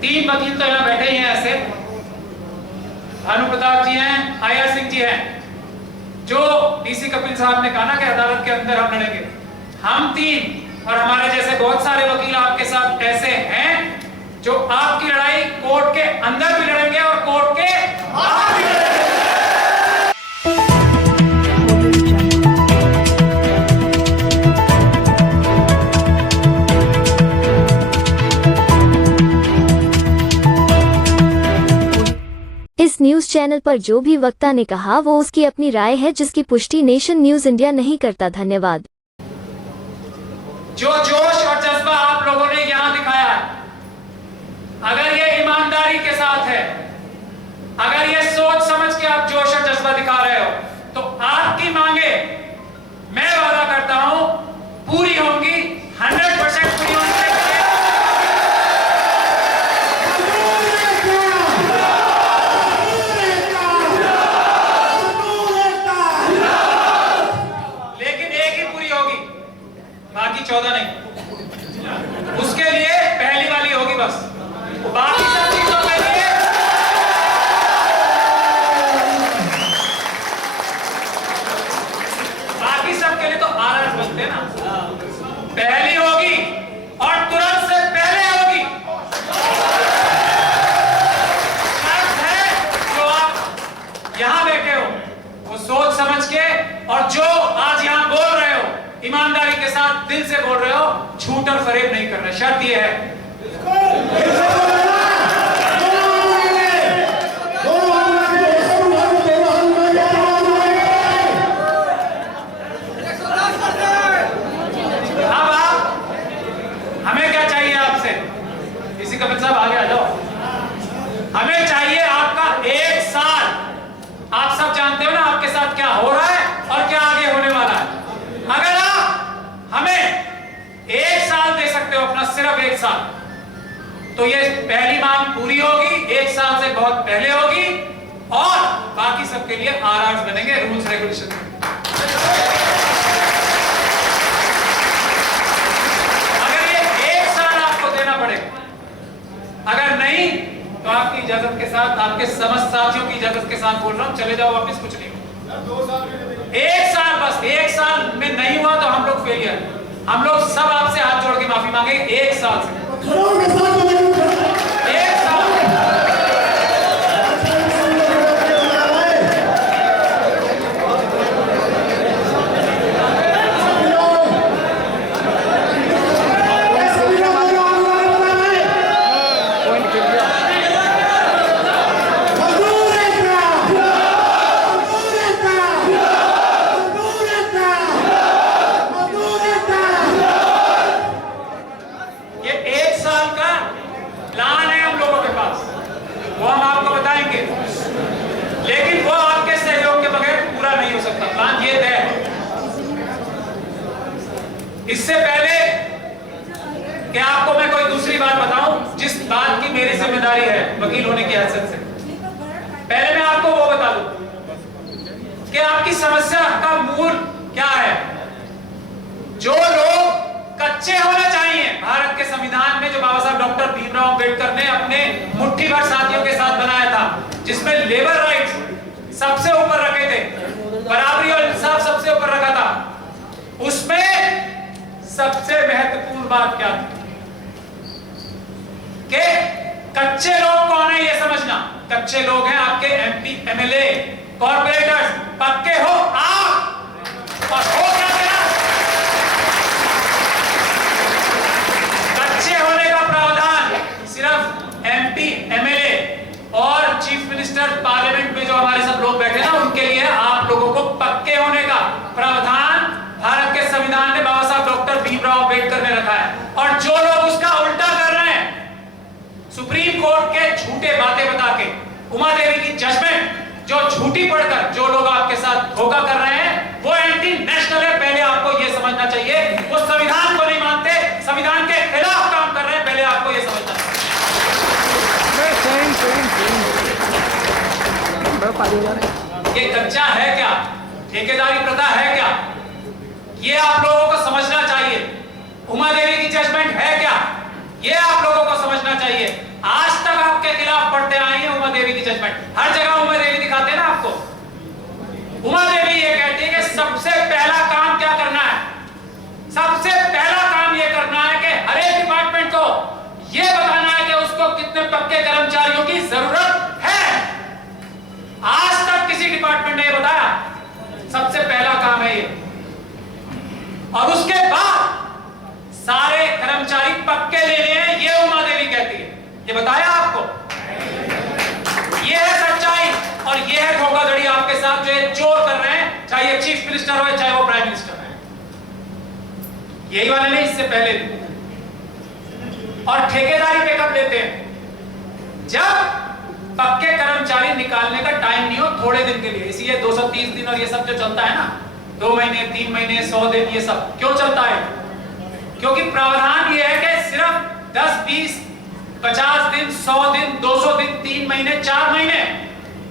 तीन वकील तो यहाँ बैठे ही हैं ऐसे, भानु प्रताप जी हैं, आया सिंह जी हैं, जो डीसी कपिल साहब ने कहा ना कि अदालत के अंदर हम लड़ेंगे। हम तीन और हमारे जैसे बहुत सारे वकील आपके साथ ऐसे हैं जो आपकी लड़ाई कोर्ट के अंदर भी लड़ेंगे और कोर्ट के बाहर भी लड़ेंगे। इस न्यूज चैनल पर जो भी वक्ता ने कहा वो उसकी अपनी राय है, जिसकी पुष्टि नेशन न्यूज इंडिया नहीं करता। धन्यवाद। जो जोश और जज्बा आप लोगों ने यहाँ दिखाया है, अगर ये ईमानदारी के साथ है, अगर ये सोच समझ के आप जोश और जज्बा दिखा रहे हो, तो आपकी मांगे मैं वादा करता हूं पूरी होंगी, 100% पूरी होंगी। बाकी 14 नहीं, उसके लिए पहली वाली होगी बस, बाकी सब चीजों के लिए बाकी सब के लिए तो आरएस बनते हैं ना। पहली होगी और तुरंत से पहले होगी। शर्त है जो आप यहां बैठे हो वो सोच समझ के, और जो आज यहां बोल रहे हो ईमानदारी के साथ दिल से बोल रहे हो, झूठ और फरेब नहीं कर रहे। शर्त ये है अब आप, हमें क्या चाहिए आपसे? इसी कपिल साहब आगे आ जाओ। हमें चाहिए आपका 1 साल। आप सब जानते हो ना आपके साथ क्या हो रहा है और क्या आगे होने वाला है। अगर आप हमें 1 साल दे सकते हो, अपना सिर्फ 1 साल, तो ये पहली मांग पूरी होगी, 1 साल से बहुत पहले होगी, और बाकी सबके लिए आरआर्स बनेंगे, रूल्स रेगुलेशन। अगर ये 1 साल आपको देना पड़ेगा, अगर नहीं तो आपकी इजाजत के साथ, आपके समस्त साथियों की इजाजत के साथ बोल रहा हूं, चले जाओ वापिस, कुछ नहीं। 1 साल बस, 1 साल में नहीं हुआ तो हम लोग फेलियर। हम लोग सब आपसे हाथ जोड़ के माफी मांगेंगे 1 साल से। 1 साल इससे पहले कि आपको मैं कोई दूसरी बात बताऊं, जिस बात की मेरी जिम्मेदारी है वकील होने की हैसियत से, पहले मैं आपको वो बता दूं कि आपकी समस्या का मूल क्या है। जो लोग कच्चे होने चाहिए भारत के संविधान में, जो बाबा साहब डॉक्टर भीमराव अंबेडकर ने अपने मुट्ठी भर साथियों के साथ बनाया था, जिसमें लेबर राइट्स सबसे ऊपर रखे थे, बराबरी और इंसाफ सबसे ऊपर रखा था, उसमें सबसे महत्वपूर्ण बात क्या थी कि कच्चे लोग कौन है ये समझना। कच्चे लोग हैं आपके एमपी, एमएलए, कॉर्पोरेटर्स। पक्के हो आप और हो क्या देना। कच्चे होने का प्रावधान सिर्फ एमपी, एमएलए और चीफ मिनिस्टर, पार्लियामेंट में जो हमारे सब लोग बैठे ना, उनके लिए आप लोगों को पक्के होने का प्रावधान भारत के संविधान ने बाबा साहब डॉक्टर भीमराव अंबेडकर ने रखा है। और जो लोग उसका उल्टा कर रहे हैं, सुप्रीम कोर्ट के झूठे बातें बता के, उमा देवी की जजमेंट जो झूठी पढ़कर जो लोग आपके साथ धोखा कर रहे हैं, वो एंटी नेशनल है। पहले आपको यह समझना चाहिए। वो संविधान को नहीं मानते, संविधान के खिलाफ काम कर रहे हैं, पहले आपको यह समझना चाहिए। ये कच्चा है क्या? ठेकेदारी प्रथा है क्या? ये आप लोगों को समझना चाहिए। उमा देवी की जजमेंट है क्या? ये आप लोगों को समझना चाहिए। आज डिपार्टमेंट। हर जगह उमा देवी दिखाते हैं ना आपको। उमा देवी ये कहती है कि सबसे पहला काम क्या करना है, सबसे पहला काम ये करना है कि हर एक डिपार्टमेंट को ये बताना है कि उसको कितने पक्के कर्मचारियों की जरूरत है। आज तक किसी डिपार्टमेंट ने ये बताया, सबसे पहला काम है ये। और उसके बाद सारे कर्मचारी पक्के लेने हैं, ये उमा देवी कहती है। ये बताया आपको, ये है सच्चाई और ये है धोखाधड़ी आपके साथ जो ये चोर कर रहे हैं, चाहे ये चीफ मिनिस्टर हो चाहे वो प्राइम मिनिस्टर है। यही वाले नहीं, इससे पहले भी। और ठेकेदारी पे कब लेते हैं, जब पक्के कर्मचारी निकालने का टाइम नहीं हो, थोड़े दिन के लिए। इसलिए 230 दिन और ये सब जो चलता है ना, 2 महीने 3 महीने 100 दिन, ये सब क्यों चलता है? क्योंकि प्रावधान ये है कि सिर्फ 10 20 50 दिन 100 दिन 200 दिन 3 महीने 4 महीने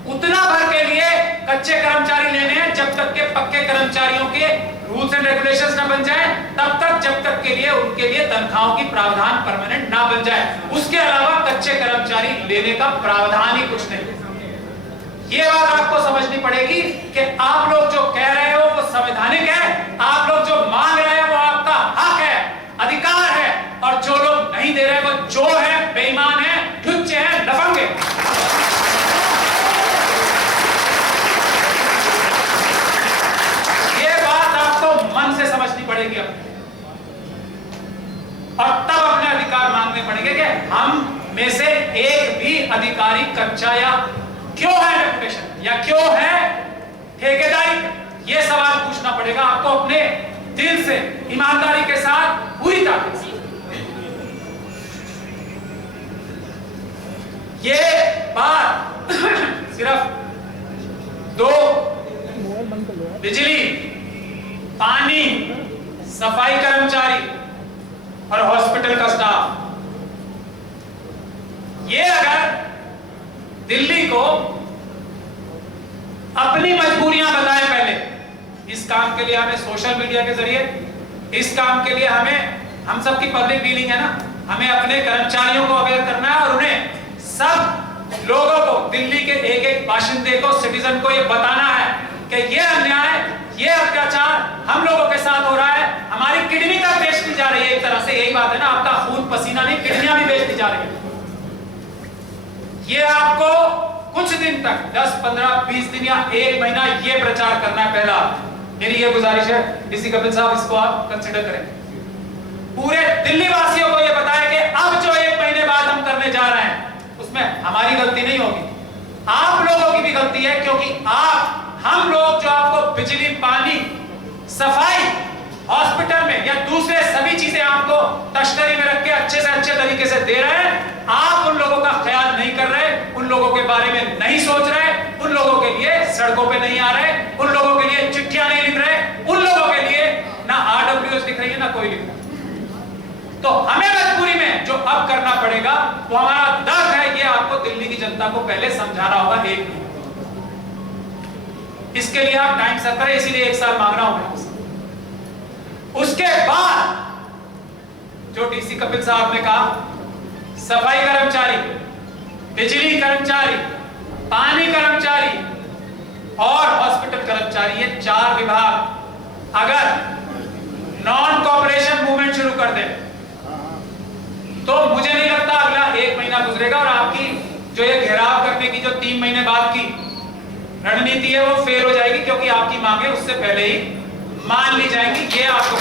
उतना भर के लिए कच्चे कर्मचारी लेने हैं, जब तक के पक्के कर्मचारियों के रूल्स एंड रेगुलेशंस ना बन जाए तब तक, जब तक के लिए उनके लिए तनख्वाहों की प्रावधान परमानेंट ना बन जाए। उसके अलावा कच्चे कर्मचारी लेने का प्रावधान ही कुछ नहीं। ये बात आपको समझनी पड़ेगी कि आप लोग जो कह रहे हो वो संवैधानिक है, आप लोग जो मांग रहे हो वो आपका हक है, अधिकार है, और जो लोग नहीं दे रहे वो चोर है, बेईमान है, लुच्चे हैं, लफंग है। ये बात आपको मन से समझनी पड़ेगी अब, और तब अपने अधिकार मांगने पड़ेंगे कि हम में से एक भी अधिकारी कच्चा या क्यों है रेपुटेशन या क्यों है ठेकेदारी। ये सवाल पूछना पड़ेगा आपको अपने दिल से, ईमानदारी के साथ, पूरी ताकत से। ये बात सिर्फ 2 बिजली, पानी, सफाई कर्मचारी और हॉस्पिटल का स्टाफ, ये अगर दिल्ली को अपनी मजबूरियां बताएं पहले, इस काम के लिए हमें सोशल मीडिया के जरिए, इस काम के लिए हम सबकी पब्लिक डीलिंग है ना, हमें अपने कर्मचारियों को अवेयर करना है और उन्हें सब लोगों को, दिल्ली के एक एक बाशिंदे को, सिटीजन को ये बताना है कि ये अन्याय, ये अत्याचार हम लोगों के साथ हो रहा है। हमारी किडनी तक बेच दी जा रही है, एक तरह से यही बात है ना, आपका खून पसीना नहीं, किडनियां भी बेच दी जा रही है। ये आपको कुछ दिन तक 10 15 20 दिन या 1 महीना ये प्रचार करना है। पहला मेरी ये गुजारिश है, डीसी कपिल साहब, इसको आप कंसीडर करें। पूरे दिल्ली वासियों को ये बताएं कि अब जो 1 महीने बाद हम करने जा रहे हैं उसमें हमारी गलती नहीं होगी, आप लोगों की भी गलती है, क्योंकि हम लोग जो आपको बिजली, पानी, सफाई, हॉस्पिटल में या दूसरे सभी चीजें आपको तश्तरी में रख के अच्छे से अच्छे तरीके से दे रहे हैं, आप उन लोगों का ख्याल नहीं कर रहे, उन लोगों के बारे में नहीं सोच रहे, उन लोगों के लिए सड़कों पे नहीं आ रहे, उन लोगों के लिए चिट्ठियां नहीं लिख रहे, उन लोगों के लिए ना RWS लिख रही है ना कोई लिख रहा। तो हमें मजबूरी में जो अब करना पड़ेगा वो हमारा दर्द है, ये आपको दिल्ली की जनता को पहले समझाना होगा। एक इसके लिए आप टाइम सर करें, इसीलिए 1 साल मांग रहा हूं। उसके बाद जो डीसी कपिल साहब ने कहा, सफाई कर्मचारी, बिजली कर्मचारी, पानी कर्मचारी और हॉस्पिटल कर्मचारी, ये 4 विभाग अगर नॉन कॉपरेशन मूवमेंट शुरू कर दे तो मुझे नहीं लगता अगला 1 महीना गुजरेगा और आपकी जो ये घेराव करने की जो 3 महीने बाद की रणनीति है वो फेल हो जाएगी, क्योंकि आपकी मांगे उससे पहले ही मान ली जाएंगी। ये आपको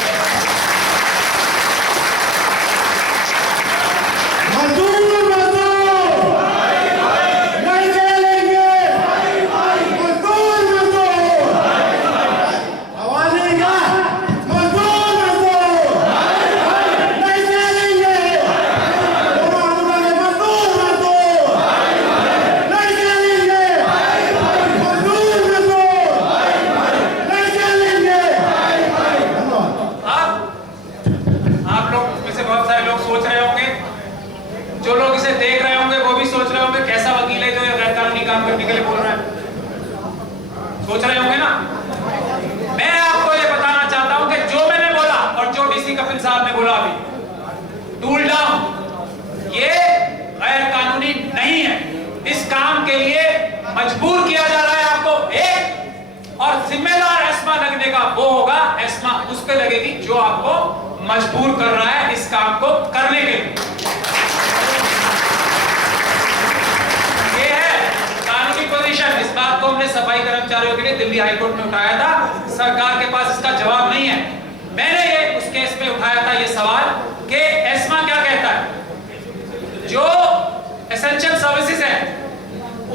सोच रहे होंगे ना। मैं आपको ये बताना चाहता हूं कि जो मैंने बोला और जो डीसी कपिल साहब ने बोला अभी, टूल डाउन ये गैर कानूनी नहीं है। इस काम के लिए वो होगा एस्मा उस पे लगेगी जो आपको मजबूर कर रहा है इस काम को करने के लिए। ये है कानूनी पोजीशन। इस बात को हमने सफाई कर्मचारियों के लिए दिल्ली हाईकोर्ट में उठाया था, सरकार के पास इसका जवाब नहीं है। मैंने ये उस केस में उठाया था ये सवाल कि एस्मा क्या कहता है, जो एसेंशियल सर्विसेज है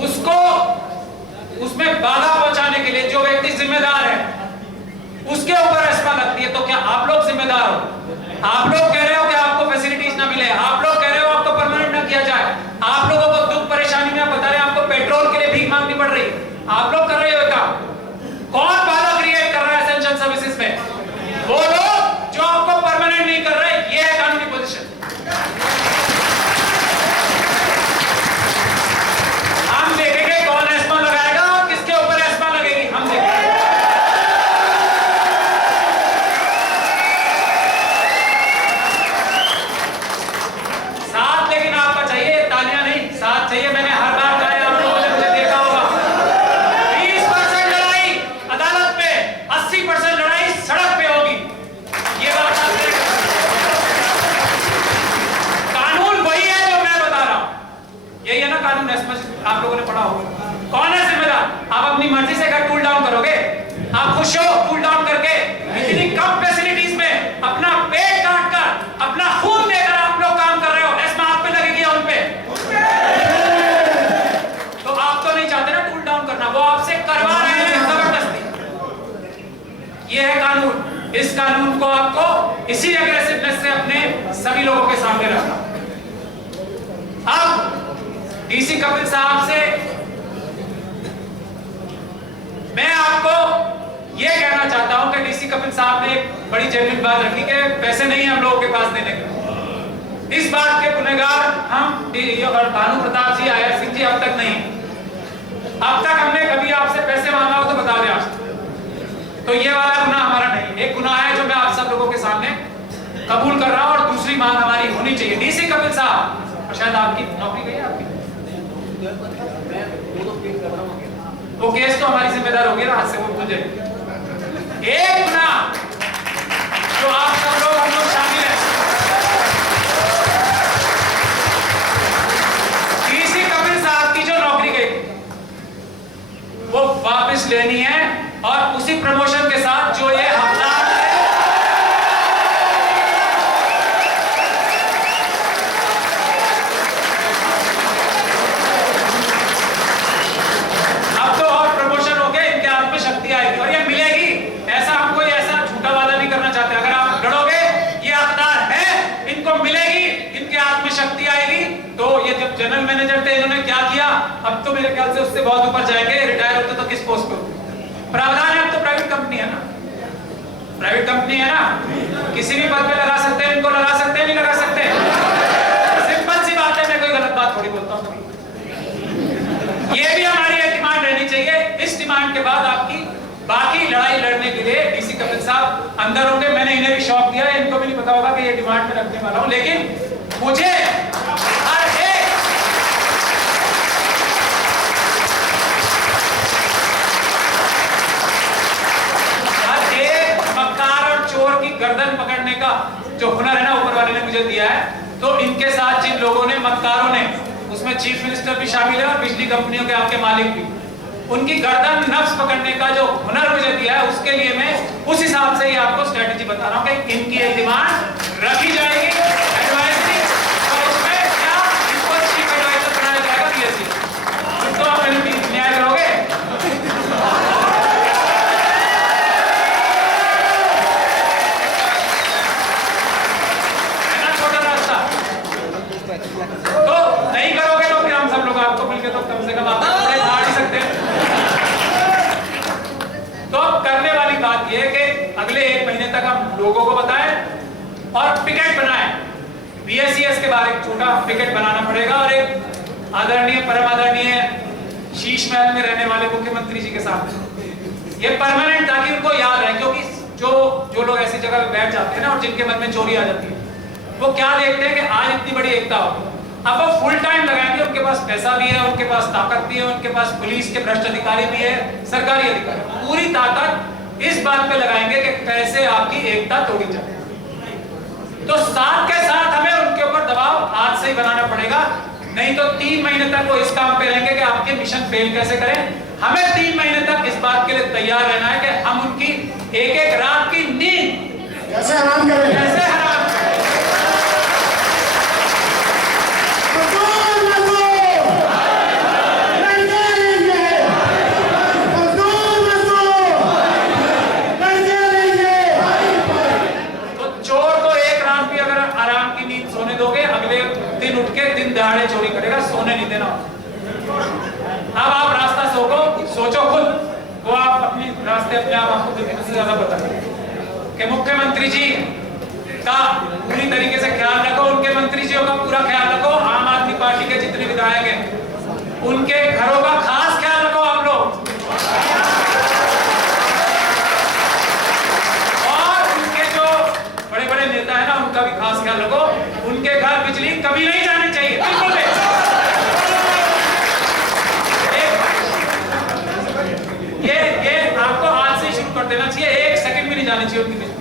उसको उसमें बाधा पहुंचाने के लिए जो व्यक्ति जिम्मेदार है उसके ऊपर एस्मा लगती है। तो क्या आप लोग जिम्मेदार हो? आप लोग कह रहे हो कि आपको फैसिलिटीज ना मिले, आप लोग कह रहे हो आपको परमानेंट ना किया जाए, आप लोगों को दुख परेशानी में आप बता रहे हैं आपको पेट्रोल के लिए भीख मांगनी पड़ रही है, आप लोग कर रहे हो काम। कौन बाधा क्रिएट कर रहा है एसेंशियल सर्विसेज में? वो लोग जो आपको परमानेंट नहीं कर रहे। ये है कानूनी पोजीशन। हम देखेंगे कौन एस्मा लगाएगा और किसके ऊपर एस्मा लगेगी, हम देखेंगे। साथ लेकिन आपका चाहिए, तालियां नहीं, साथ चाहिए। मैंने हर बार कहा है, आप लोगों ने मुझे देखा होगा 20% लड़ाई अदालत में, 80% लड़ाई सड़क पे होगी। ये बात आपने, कानून वही है जो मैं बता रहा हूं। यही है ना कानून, आप लोगों ने पढ़ा होगा। कौन है जिम्मेदार? आप अपनी मर्जी से अगर टूल डाउन करोगे, आप खुश हो टूल डाउन करके, इतनी कम फैसिलिटीज में अपना पेट काट कर, अपना खून देकर आप लोग काम कर रहे हो, एस्मा आप पे लगेगी उन पे। तो आप तो नहीं चाहते ना टूल डाउन करना, वो आपसे करवा रहे हैं जबरदस्ती। ये है कानून। इस कानून को आपको इसी एग्रेसिवनेस से अपने सभी लोगों के सामने रखना। अब डीसी कपिल साहब से मैं आपको यह कहना चाहता हूं कि डीसी कपिल साहब ने एक बड़ी जेन्युइन बात रखी कि पैसे नहीं है हम लोगों के पास देने के। इस बात के गुनहगार हम और भानु प्रताप जी, आयर सिंह जी अब तक नहीं। अब तक हमने कभी आपसे पैसे मांगा हो तो बता दें आज। तो ये वाला गुनाह हमारा नहीं। एक गुनाह है जो मैं आप सब लोगों के सामने कबूल कर रहा हूं और दूसरी मांग हमारी होनी चाहिए। डीसी कपिल साहब, और शायद आपकी नौकरी गई है आपकी, वो केस तो हमारी जिम्मेदार होगी ना आज से। वो मुझे एक गुनाह जो आप सब लोग हम लोग शामिल हैं, डीसी कपिल साहब की जो नौकरी गई वो वापस लेनी है और उसी प्रमोशन के साथ जो ये हफ्ता जनरल मैनेजर थे, इन्होंने क्या किया? अब तो मेरे ख्याल से उससे बहुत ऊपर जाएंगे। रिटायर होते तो किस पोस्ट पे होते? प्रावधान है, अब तो प्राइवेट कंपनी है ना, प्राइवेट कंपनी है ना, किसी भी पद पे लगा सकते हैं, इनको लगा सकते हैं, नहीं लगा सकते? सिंपल सी बात है, मैं कोई गलत बात थोड़ी बोलता हूँ। ये भी हमारी एक डिमांड रहनी चाहिए। इस डिमांड के बाद आपकी बाकी लड़ाई लड़ने के लिए डीसी कपिल साहब अंदर होंगे। मैंने इन्हें भी शौक दिया है, इनको भी नहीं पता होगा कि ये डिमांड में रखने वाला हूं, लेकिन मुझे गर्दन पकड़ने का जो हुनर है ना ऊपर वाले ने मुझे दिया है। तो इनके साथ जिन लोगों ने, मक्कारों ने, उसमें चीफ मिनिस्टर भी शामिल है और बिजली कंपनियों के आपके मालिक भी, उनकी गर्दन नफ्स पकड़ने का जो हुनर मुझे दिया है, उसके लिए मैं उस हिसाब से ही आपको स्ट्रेटेजी बता रहा हूं कि इनकी एक डिमांड रखी जाएगी एडवाइजरी, और उसमें क्या इनको चीफ एडवाइजर बनाया जाएगा पीएससी। तो आप न्याय करोगे? तो नहीं करोगे तो फिर हम सब लोग आपको मिलकर तो कम से कम आप झाड़ ही सकते हैं। तो अब करने वाली बात यह है कि अगले 1 महीने तक हम लोगों को बताएं और पिकेट बनाएं। बीएसईएस के बाद एक छोटा पिकेट बनाना पड़ेगा और एक आदरणीय, परम आदरणीय शीश महल में रहने वाले मुख्यमंत्री जी के साथ ये परमानेंट, ताकि उनको याद रहे। क्योंकि जो लोग ऐसी जगह बैठ जाते हैं ना और जिनके मन में चोरी आ जाती है, वो क्या देखते हैं कि आज इतनी बड़ी एकता हो, अब वो फुल टाइम लगाएंगे। उनके पास पैसा भी है, उनके पास ताकत भी है, उनके पास पुलिस के भ्रष्ट अधिकारी भी है, सरकारी अधिकारी, पूरी ताकत इस बात पे लगाएंगे कि कैसे आपकी एकता तोड़ी जाए। तो साथ के साथ हमें उनके ऊपर दबाव आज से ही बनाना पड़ेगा, नहीं तो 3 महीने तक वो इस काम पे रहेंगे कि आपके मिशन फेल कैसे करें। हमें 3 महीने तक इस बात के लिए तैयार रहना है कि हम उनकी एक एक रात की नींद कैसे हराम करें, कैसे हराम करें। उठ के दिन दहाड़े चोरी करेगा, सोने नहीं देना। अब आप रास्ता सोचो खुद, वो आप अपनी रास्ते अपने आप आपको किसी से ज्यादा बताएं कि मुख्यमंत्री जी का पूरी तरीके से ख्याल रखो, उनके मंत्रियों का पूरा ख्याल रखो, आम आदमी पार्टी के जितने विधायक हैं उनके घरों का खास ख्याल रखो आप लोग, और उनके जो बड़े बड़े नेता है ना उनका भी खास ख्याल रखो। उनके घर बिजली कभी नहीं जानी चाहिए, बिल्कुल नहीं। ये आपको आज से शुरू कर देना चाहिए, 1 सेकंड भी नहीं जानी चाहिए उनकी बिजली।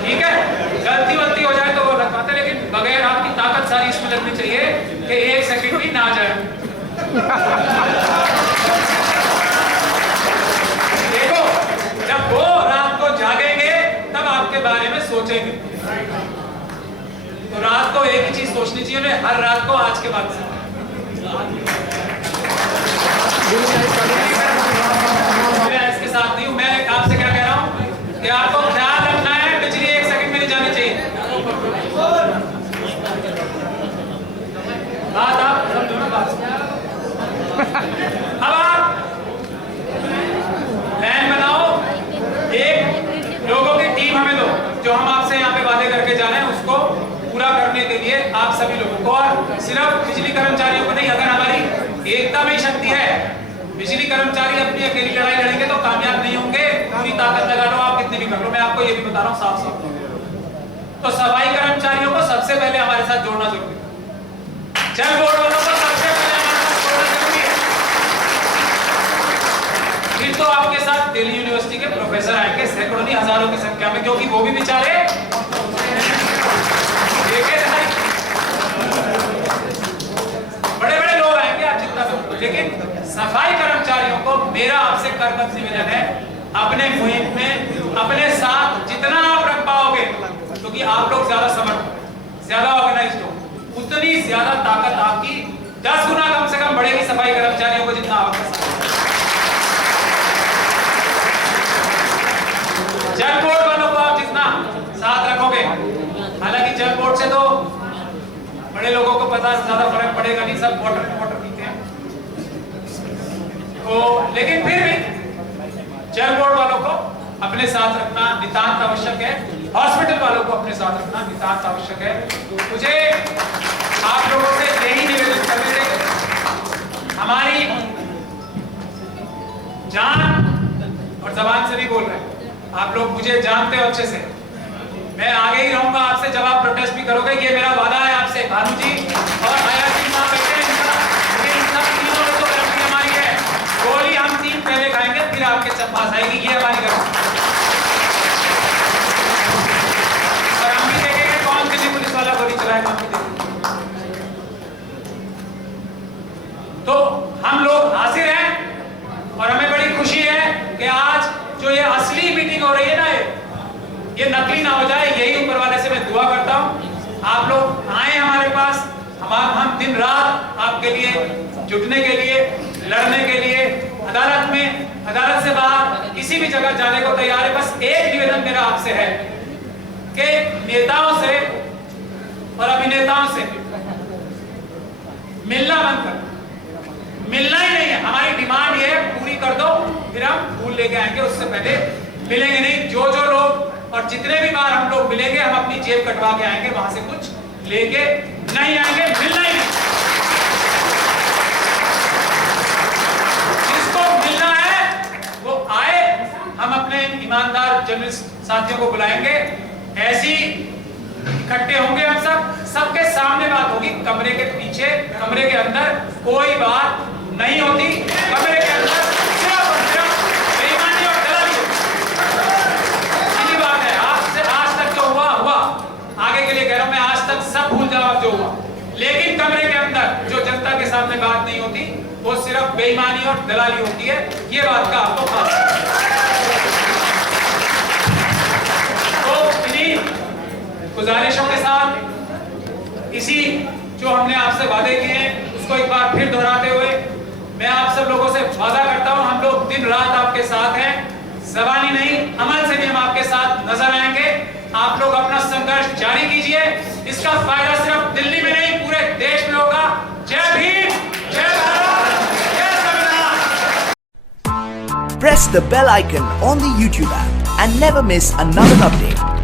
ठीक है, गलती हो जाए तो वो लगाते, लेकिन बगैर आपकी ताकत सारी इसमें लगनी चाहिए कि 1 सेकंड भी ना जाए। देखो, जब वो रात को जागेंगे तब आपके बारे में सोचेंगे। तो रात को एक ही चीज सोचनी चाहिए उन्हें, हर रात को आज के बाद से। मैं इसके साथ नहीं हूं, मैं आपसे क्या कह रहा हूं कि आपको ख्याल रखना है, बिजली 1 सेकंड में नहीं जानी चाहिए। बात आप समझो ना बात। अब आप प्लान बनाओ, एक लोगों की टीम हमें दो, जो हम आपसे यहाँ पे वादे करके जा रहे हैं उसको पूरा करने के लिए आप सभी लोगों को, और सिर्फ बिजली कर्मचारियों को नहीं, अगर हमारी एकता में शक्ति है, बिजली कर्मचारी अपनी अकेली लड़ाई लड़ेंगे तो कामयाब नहीं होंगे। पूरी ताकत लगा लो, आप कितनी भी कर लो, मैं आपको ये भी बता रहा हूँ साफ साफ। तो सफाई कर्मचारियों को सबसे पहले हमारे साथ जोड़ना जरूरी है, जल बोर्ड वालों को सबसे पहले हमारे साथ जोड़ना जरूरी है, फिर तो आपके साथ दिल्ली यूनिवर्सिटी के प्रोफेसर आएंगे सैकड़ों नहीं हजारों की संख्या में, क्योंकि वो भी बेचारे बड़े बड़े लोग आएंगे, आप जितना भी, लेकिन सफाई कर्मचारियों को मेरा आपसे कर्तव्य निवेदन है, अपने मुहिम में अपने साथ जितना आप रख पाओगे, क्योंकि आप लोग ज्यादा समर्थ, ज्यादा ऑर्गेनाइज्ड हो, उतनी ज्यादा ताकत आपकी 10 गुना कम से कम बढ़ेगी सफाई कर्मचारियों को जितना आप कर सकते। जल बोर्ड वालों को आप जितना साथ रखोगे, हालांकि जल बोर्ड से तो बड़े लोगों को पता ज्यादा फर्क पड़ेगा नहीं, सब वाटर पीते हैं, तो लेकिन फिर भी जल बोर्ड वालों को अपने साथ रखना नितांत आवश्यक है, हॉस्पिटल वालों को अपने साथ रखना नितांत आवश्यक है। मुझे आप लोगों से यही निवेदन करने थे, हमारी जान और जबान से नहीं बोल रहे, आप लोग मुझे जानते हो अच्छे से, मैं आगे ही रहूंगा आपसे, जब आप प्रोटेस्ट भी करोगे, ये मेरा वादा है आपसे। भानु जी और आया सिंह साहब बैठे हैं, इन सब तीनों में तो गारंटी हमारी है, गोली हम 3 पहले खाएंगे फिर आपके पास आएगी, ये हमारी गारंटी। और हम भी देखेंगे कौन किसी पुलिस वाला गोली चलाएगा, हम भी देखेंगे। तो हम लोग हाजिर हैं और हमें बड़ी खुशी है कि आज जो ये असली मीटिंग हो रही है ना, ये नकली ना हो जाए, यही ऊपर वाले से मैं दुआ करता हूँ। आप लोग आए हमारे पास, हम दिन रात आपके लिए जुटने के लिए, लड़ने के लिए, अदालत में, अदालत से बाहर किसी भी जगह जाने को तैयार है। बस एक निवेदन मेरा आपसे है कि नेताओं से और अभिनेताओं से मिलना बंद कर, मिलना ही नहीं है, हमारी डिमांड ये है, पूरी कर दो, फिर हम फूल लेके आएंगे, उससे पहले मिलेंगे नहीं। जो लोग और जितने भी बार हम लोग मिलेंगे, हम अपनी जेब कटवा के आएंगे, वहां से कुछ लेके नहीं आएंगे, मिलना ही नहीं। जिसको मिलना है वो आए, हम अपने ईमानदार जर्नलिस्ट साथियों को बुलाएंगे, ऐसी इकट्ठे होंगे हम सबके सामने बात होगी, कमरे के पीछे, कमरे के अंदर कोई बात नहीं होती, कमरे के अंदर सिर्फ सिर्फ बेईमानी और दलाली होती है, ये बात का आपको खास तो इन्हीं गुजारिशों के साथ इसी जो हमने आपसे वादे किए हैं उसको एक बार फिर दोहराते हुए मैं आप सब लोगों से वादा करता हूं, हम लोग दिन रात आपके साथ हैं, ज़बानी नहीं अमल से भी हम आपके साथ नजर आएंगे। आप लोग अपना संघर्ष जारी कीजिए, इसका फायदा सिर्फ दिल्ली में नहीं पूरे देश में होगा। जय भीम, जय भारत, जय संविधान। Press the bell icon on the YouTube app and never miss another update.